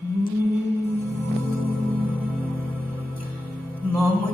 মম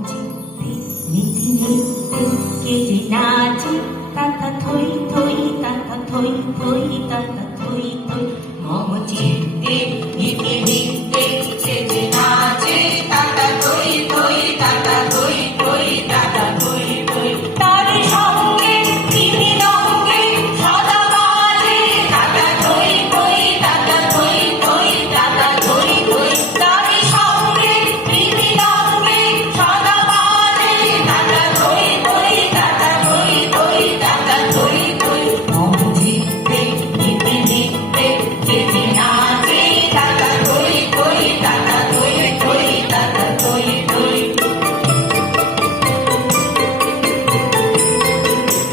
চিত্তে নীতি নিত্যে কে যে নাচে তাতা থই থই তাতা থই থই তাতা থই থই। মম চিত্তে নীতি নিত্যে কে যে নাচে তাতা থই থই তাতা থই থই তাতা থই থই। তার সঙ্গে তিনি রঙ্গে সদা বাজে তাতা থই থই তাতা থই থই তাতা থই থই। তার সঙ্গে তিনি রঙ্গে সদা বাজে তাতা থই থই তাতা থই থই তাতা থই থই। মম চিত্তে নীতি নিত্যে কে যে নাচে তাতা থই থই তাতা থই থই তাতা থই থই।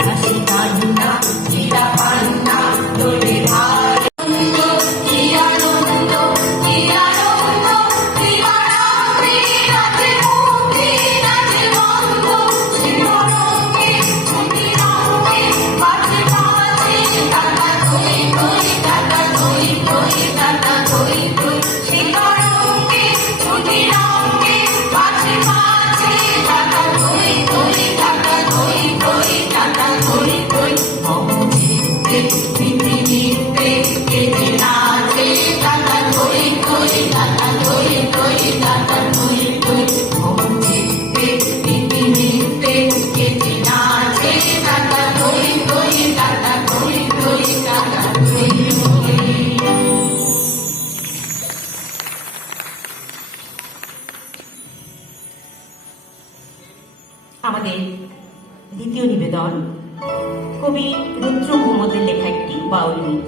হাসি কান্না চিরা পান্না দোলে ভাই কি আনন্দ কি আনন্দ দিবারাত্রি রাতে মুক্তি নাচে বন্ধ শিবরঙ্গে ছুটি রঙ্গে বাজে বাজে টাকা থই থই টাকা থই থই টাকা থই থই। শিবরঙ্গে ছুটি রঙ্গে বাজে বাজে টাকা থই থই টাকা থই থই টাকা থই থই। মম চিত্তে নীতি নিত্যে কে যে নাচে টাকা থই থই টাকা থই থই টাকা থই থই। মম চিত্তে নীতি নিত্যে কে যে নাচে টাকা থই থই টাকা থই থই টাকা থই থই। আমাদের দ্বিতীয় নিবেদন কবি রুদ্র ভৌমদের লেখা একটি বাউল গীত।